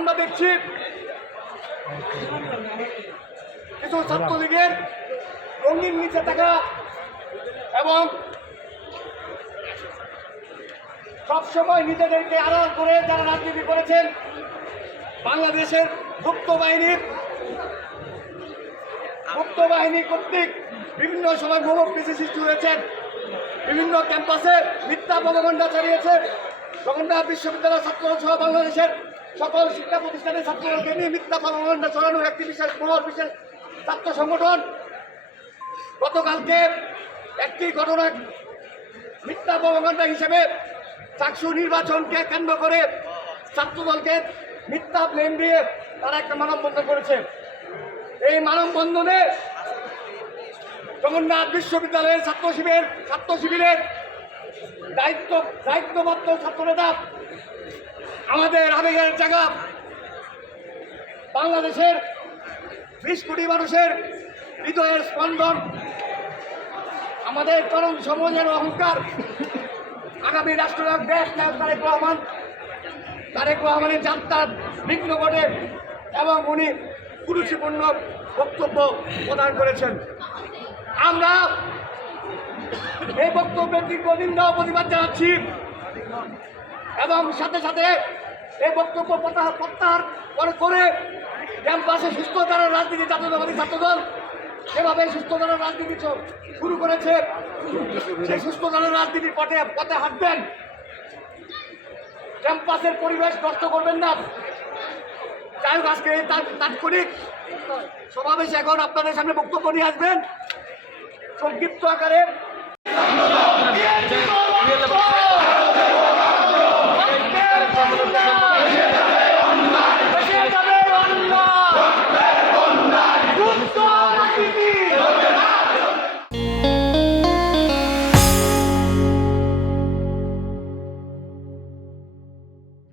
আমরা দেখছি। কিছু ছাত্রলীগের রঙিন নিচে থাকা এবং সবসময় নিজেদেরকে আড়াল করে যারা রাজনীতি করেছেন, বাংলাদেশের গুপ্ত বাহিনীর গুপ্ত বাহিনী কর্তৃক বিভিন্ন সময় বহু কৃষি সৃষ্টি হয়েছেন বিভিন্ন ক্যাম্পাসে মিথ্যা প্রবন্ধা চালিয়েছে জগন্নাথ বিশ্ববিদ্যালয় ছাত্র সহ বাংলাদেশের সকল শিক্ষা প্রতিষ্ঠানের ছাত্রদেরকে নিয়ে মিথ্যা প্রবন্ধা চালানোর একটি বিশেষ বড় বিশেষ ছাত্র সংগঠন। গতকালকে একটি ঘটনা মিথ্যা প্রবন্ধা হিসেবে চাকসু নির্বাচনকে কেন্দ্র করে ছাত্রদলকে মিথ্যা প্লেন দিয়ে তারা একটা মানববন্ধন করেছে। এই মানববন্ধনে জগন্নাথ বিশ্ববিদ্যালয়ের ছাত্র শিবির ছাত্র শিবিরের দায়িত্ব দায়িত্বপ্রাপ্ত ছাত্র নেতা আমাদের আবেগের জায়গা। বাংলাদেশের বিশ কোটি মানুষের হৃদয়ের স্পন্দন, আমাদের তরুণ সমাজের অহংকার। আগামী রাষ্ট্রনায়ক দেশ নায়ক তারেক রহমান, তারেক রহমানের যাত্রার বিঘ্ন ঘটে এবং উনি গুরুত্বপূর্ণ বক্তব্য প্রদান করেছেন। আমরা এই বক্তব্যের নিন্দা প্রতিবাদ জানাচ্ছি। এবং সাথে সাথে এই বক্তব্য প্রত্যাহার করে করে ক্যাম্পাসে সুস্থতার রাজনীতি জাতীয়তাবাদী ছাত্রদল যেভাবে সুস্থতার রাজনীতি শুরু করেছে। সেই সুস্থতার রাজনীতির পথে পথে হাঁটবেন। ক্যাম্পাসের পরিবেশ নষ্ট করবেন না। যাই হোক, আজকে তাৎক্ষণিক সমাবেশ এখন আপনাদের সামনে বক্তব্য নিয়ে আসবেন। সংক্ষিপ্ত আকারে।